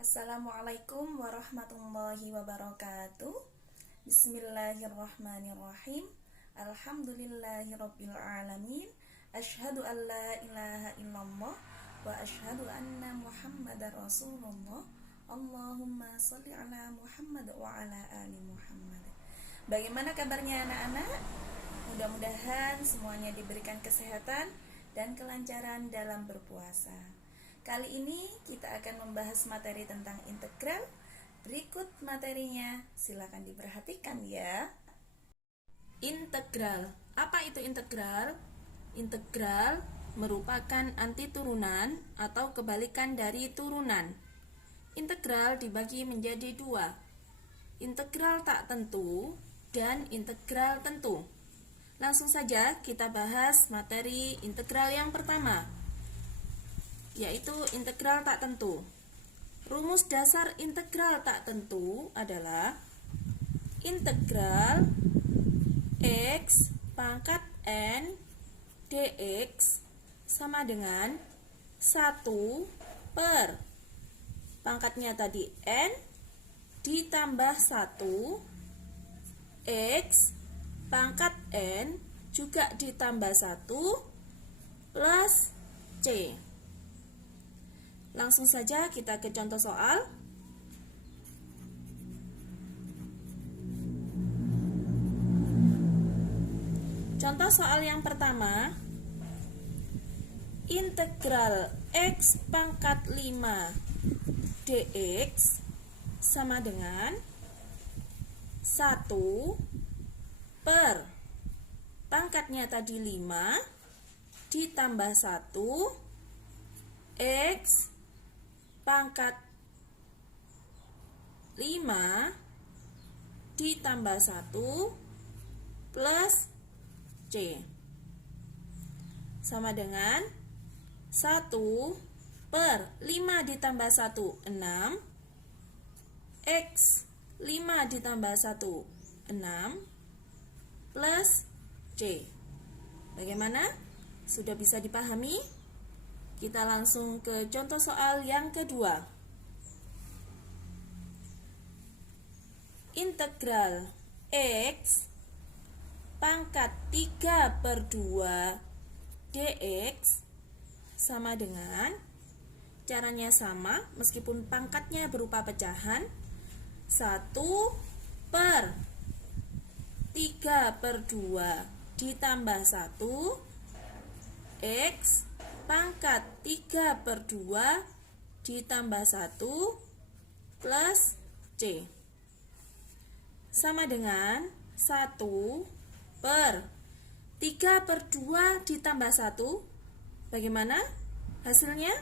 Assalamualaikum warahmatullahi wabarakatuh. Bismillahirrahmanirrahim. Alhamdulillahirabbil alamin. Asyhadu an la ilaha illallah wa asyhadu anna Muhammadar Rasulullah. Allahumma shalli ala Muhammad wa ala ali Muhammad. Bagaimana kabarnya anak-anak? Mudah-mudahan semuanya diberikan kesehatan dan kelancaran dalam berpuasa. Kali ini kita akan membahas materi tentang integral. Berikut materinya, silakan diperhatikan ya. Integral. Apa itu integral? Integral merupakan antiturunan atau kebalikan dari turunan. Integral dibagi menjadi dua, integral tak tentu dan integral tentu. Langsung saja kita bahas materi integral yang pertama, yaitu integral tak tentu. Rumus dasar integral tak tentu adalah integral x pangkat n dx sama dengan 1 per pangkatnya tadi n ditambah 1 x pangkat n juga ditambah 1 plus c. Langsung saja kita ke contoh soal. Contoh soal yang pertama, integral x pangkat 5 dx sama dengan 1 per pangkatnya tadi 5 ditambah 1 x pangkat 5 ditambah 1 plus c sama dengan 1 per 5 ditambah 1 6 x 5 ditambah 1 6 plus c. Bagaimana? Sudah bisa dipahami? Kita langsung ke contoh soal yang kedua. Integral x pangkat 3 per 2 dx sama dengan, caranya sama meskipun pangkatnya berupa pecahan, 1 per 3 per 2 ditambah 1 x pangkat 3 per 2 ditambah 1 plus c sama dengan 1 per 3 per 2 ditambah 1. Bagaimana hasilnya?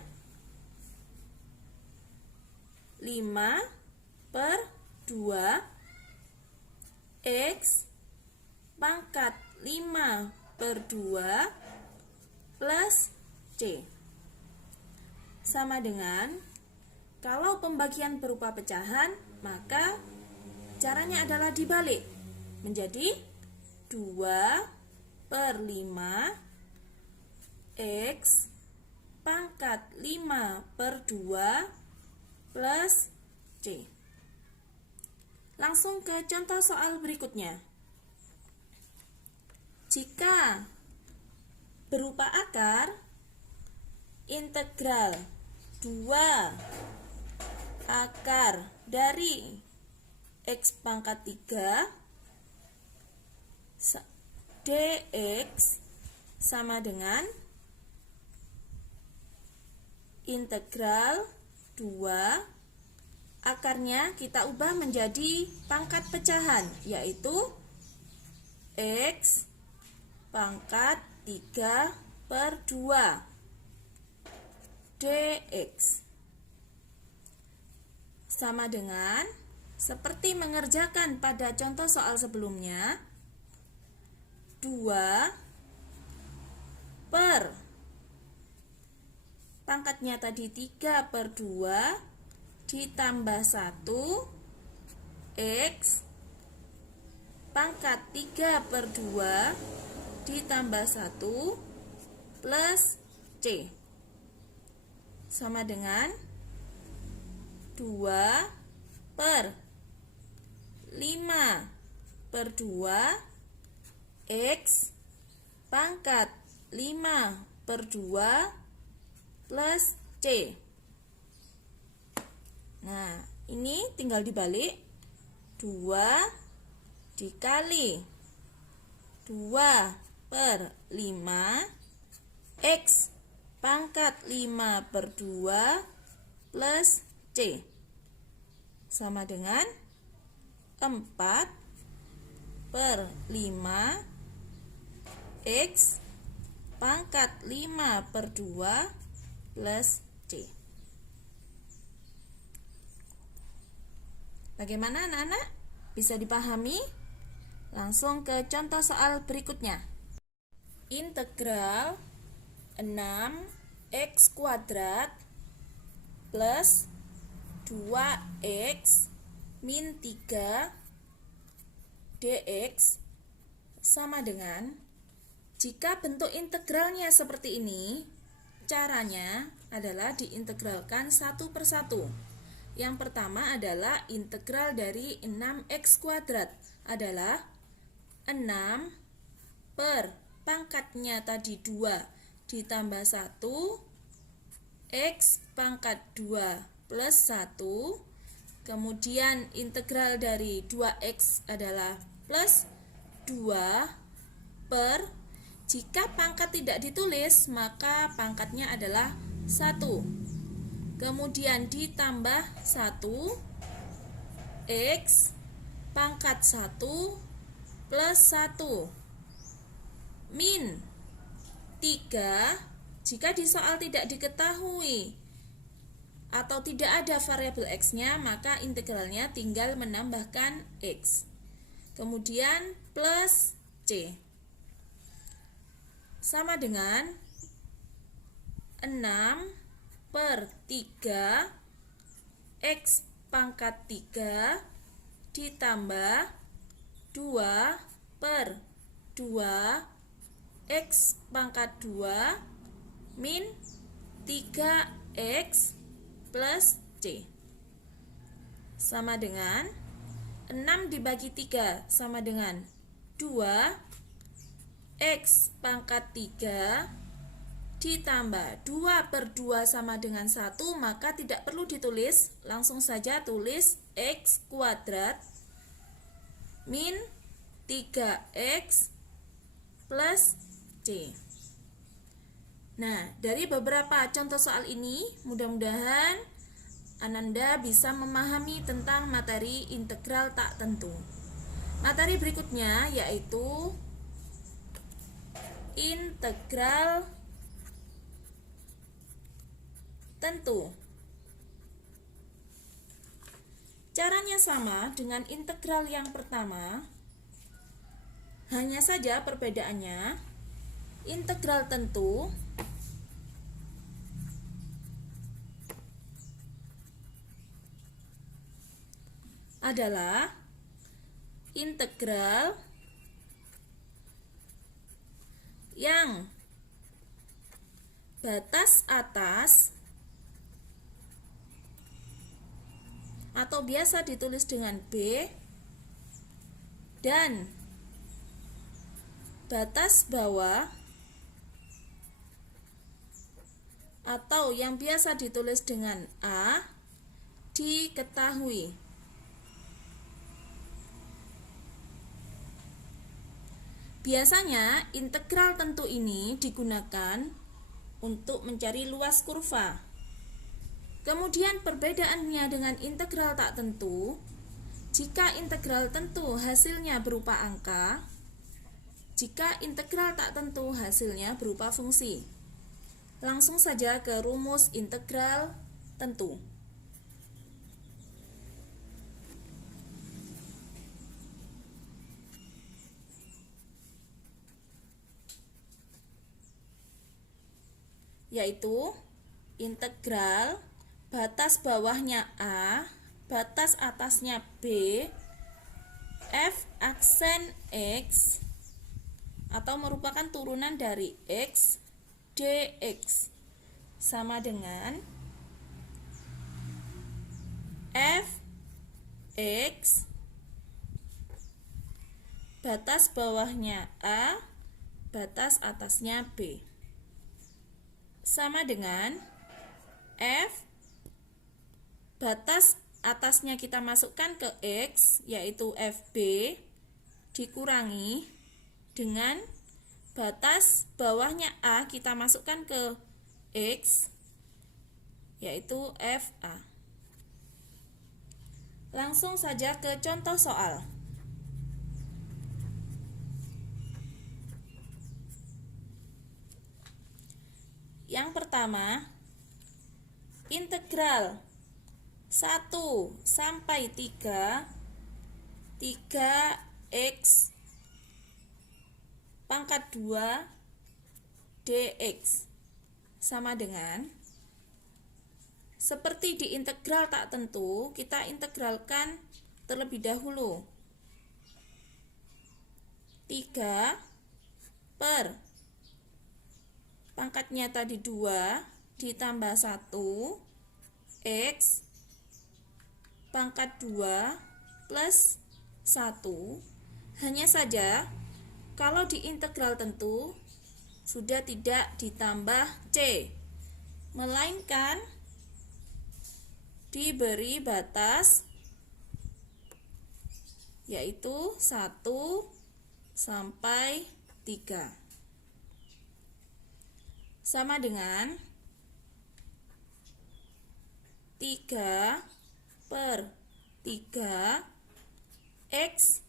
5 per 2 x pangkat 5 per 2 plus c sama dengan, kalau pembagian berupa pecahan maka caranya adalah dibalik menjadi 2 per 5 x pangkat 5 per 2 plus c. Langsung ke contoh soal berikutnya. Jika berupa akar, integral 2 akar dari x pangkat 3 dx sama dengan integral 2 akarnya kita ubah menjadi pangkat pecahan, yaitu x pangkat 3 per 2 dx sama dengan, seperti mengerjakan pada contoh soal sebelumnya, 2 per pangkatnya tadi 3 per 2 ditambah 1 x pangkat 3 per 2 ditambah 1 plus c sama dengan 2 per 5 per 2 X pangkat 5 per 2 plus C. Nah, ini tinggal dibalik. 2 dikali 2 per 5 X pangkat 5 per 2 plus C sama dengan 4 per 5 X pangkat 5 per 2 plus C. Bagaimana anak-anak? Bisa dipahami? Langsung ke contoh soal berikutnya. Integral 6x kuadrat plus 2x min 3 dx sama dengan, jika bentuk integralnya seperti ini, caranya adalah diintegralkan satu persatu. Yang pertama adalah integral dari 6x kuadrat adalah 6 per pangkatnya tadi 2 ditambah 1 X pangkat 2 plus 1. Kemudian integral dari 2X adalah plus 2 per, jika pangkat tidak ditulis maka pangkatnya adalah 1. Kemudian ditambah 1 X pangkat 1 plus 1 min 3. Jika di soal tidak diketahui atau tidak ada variabel X-nya, maka integralnya tinggal menambahkan X. Kemudian plus C sama dengan 6 per 3 X pangkat 3 ditambah 2 per 2 X pangkat 2 min 3X plus C sama dengan 6 dibagi 3 sama dengan 2 X pangkat 3 ditambah 2 per 2 sama dengan 1, maka tidak perlu ditulis, langsung saja tulis X kuadrat min 3X plus C. Nah, dari beberapa contoh soal ini, mudah-mudahan Ananda bisa memahami tentang materi integral tak tentu. Materi berikutnya yaitu integral tentu. Caranya sama dengan integral yang pertama, hanya saja perbedaannya integral tentu adalah integral yang batas atas atau biasa ditulis dengan B dan batas bawah atau yang biasa ditulis dengan A diketahui. Biasanya integral tentu ini digunakan untuk mencari luas kurva. Kemudian perbedaannya dengan integral tak tentu, jika integral tentu hasilnya berupa angka, jika integral tak tentu hasilnya berupa fungsi. Langsung saja ke rumus integral tentu. Yaitu integral batas bawahnya A, batas atasnya B, F aksen X atau merupakan turunan dari X, dx sama dengan f x, batas bawahnya A, batas atasnya B, sama dengan f, batas atasnya kita masukkan ke x, yaitu fb, dikurangi dengan batas bawahnya A kita masukkan ke x, yaitu fa. Langsung saja ke contoh soal. Yang pertama, integral 1 sampai 3 3x pangkat 2 dx sama dengan, seperti di integral tak tentu, kita integralkan terlebih dahulu. 3 per pangkatnya tadi 2 ditambah 1 x pangkat 2 plus 1. Hanya saja kalau di integral tentu sudah tidak ditambah c, melainkan diberi batas, yaitu 1 sampai 3. Sama dengan 3 per 3 x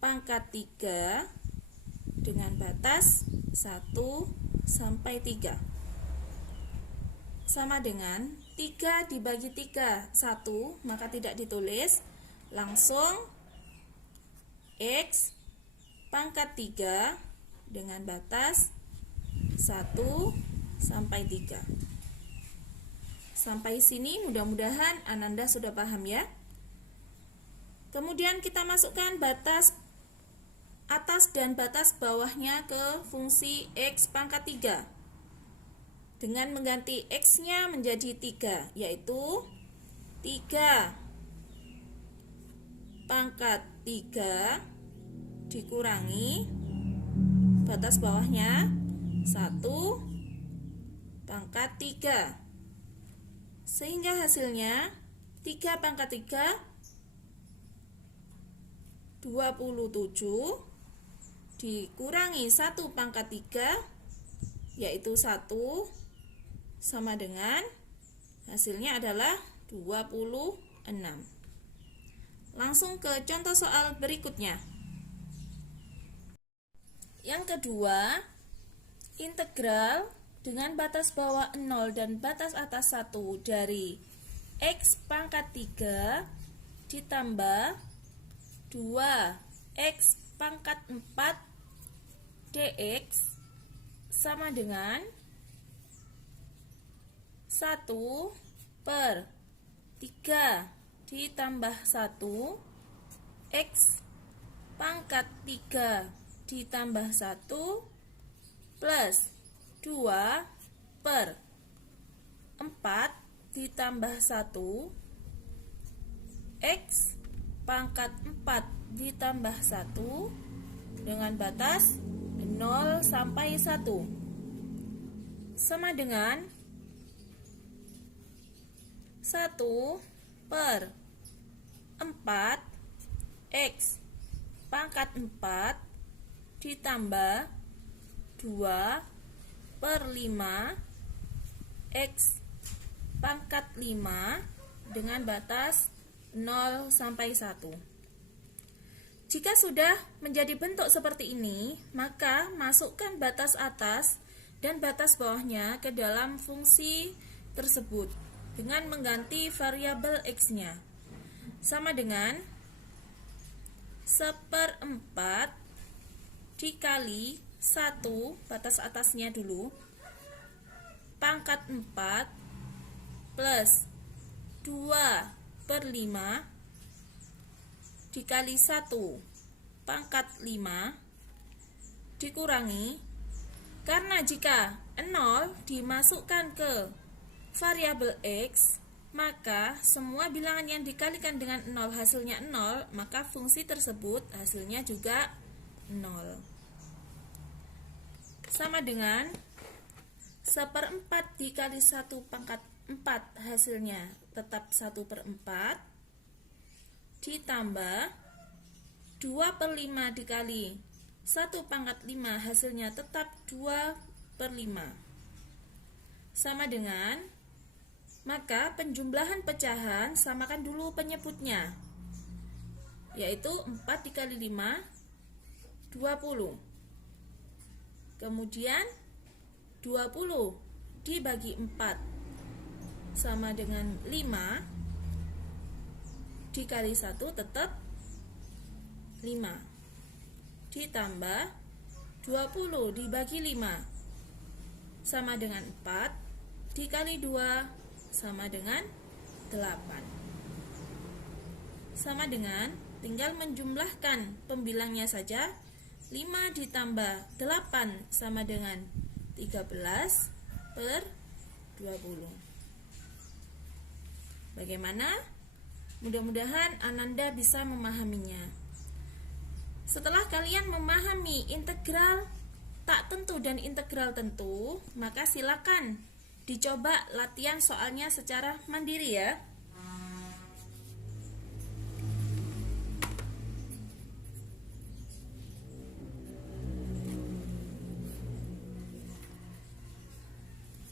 pangkat 3 dengan batas 1 sampai 3. Sama dengan 3 dibagi 3, 1, maka tidak ditulis, langsung x pangkat 3 dengan batas 1 sampai 3. Sampai sini mudah-mudahan Ananda sudah paham ya. Kemudian kita masukkan batas atas dan batas bawahnya ke fungsi x pangkat 3 dengan mengganti x-nya menjadi 3, yaitu 3 pangkat 3 dikurangi batas bawahnya 1 pangkat 3, sehingga hasilnya 3 pangkat 3 27 dikurangi 1 pangkat 3, yaitu 1, sama dengan hasilnya adalah 26. Langsung ke contoh soal berikutnya. Yang kedua, integral dengan batas bawah 0 dan batas atas 1 dari x pangkat 3 ditambah 2x pangkat 4 dx sama dengan 1 per 3 ditambah 1 x pangkat 3 ditambah 1 plus 2 per 4 ditambah 1 x pangkat 4 ditambah 1 dengan batas 0 sampai 1 sama dengan 1 per 4 x pangkat 4 ditambah 2 per 5 x pangkat 5 dengan batas 0 sampai 1. Jika sudah menjadi bentuk seperti ini, maka masukkan batas atas dan batas bawahnya ke dalam fungsi tersebut dengan mengganti variabel x-nya. Sama dengan 1/4 dikali 1, batas atasnya dulu, pangkat 4 plus 2/5 dikali 1 pangkat 5 dikurangi, karena jika 0 dimasukkan ke variabel x, maka semua bilangan yang dikalikan dengan 0 hasilnya 0, maka fungsi tersebut hasilnya juga 0. Sama dengan 1/4 dikali 1/4 hasilnya tetap 1/4, ditambah 2/5 dikali 1/5 hasilnya tetap 2/5. Sama dengan, maka penjumlahan pecahan samakan dulu penyebutnya, yaitu 4 dikali 5, 20. Kemudian 20 dibagi 4 sama dengan 5, dikali 1 tetap 5, ditambah 20 dibagi 5 sama dengan 4, dikali 2 sama dengan 8. Sama dengan, tinggal menjumlahkan pembilangnya saja. 5 ditambah 8 sama dengan 13/20. Bagaimana? Mudah-mudahan Ananda bisa memahaminya. Setelah kalian memahami integral tak tentu dan integral tentu, maka silakan dicoba latihan soalnya secara mandiri ya.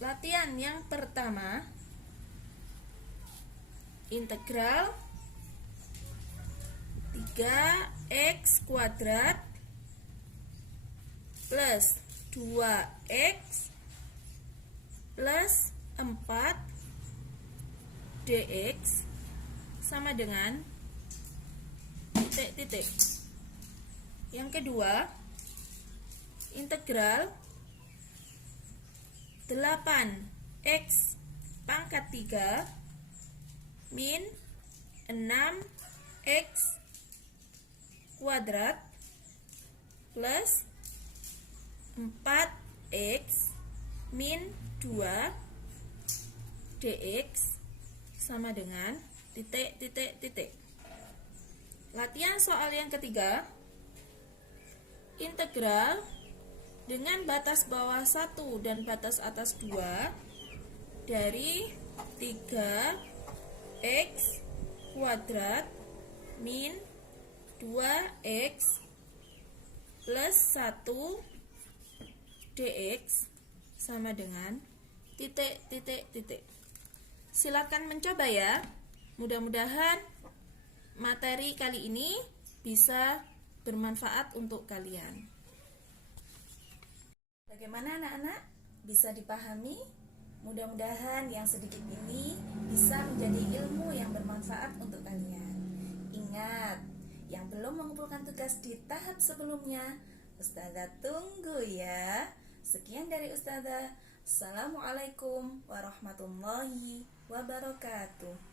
Latihan yang pertama, integral 3x kuadrat plus 2x plus 4 dx sama dengan titik-titik. Yang kedua, integral 8x pangkat 3 min 6x kuadrat plus 4x min 2 dx sama dengan titik-titik-titik. Latihan soal yang ketiga, integral dengan batas bawah 1 dan batas atas 2 dari 3x kuadrat min 2x plus 1 dx sama dengan titik-titik-titik. Silakan mencoba ya. Mudah-mudahan materi kali ini bisa bermanfaat untuk kalian. Bagaimana anak-anak? Bisa dipahami? Mudah-mudahan yang sedikit ini bisa menjadi ilmu yang bermanfaat untuk kalian. Ingat, yang belum mengumpulkan tugas di tahap sebelumnya, Ustazah tunggu ya. Sekian dari Ustazah. Assalamualaikum warahmatullahi wabarakatuh.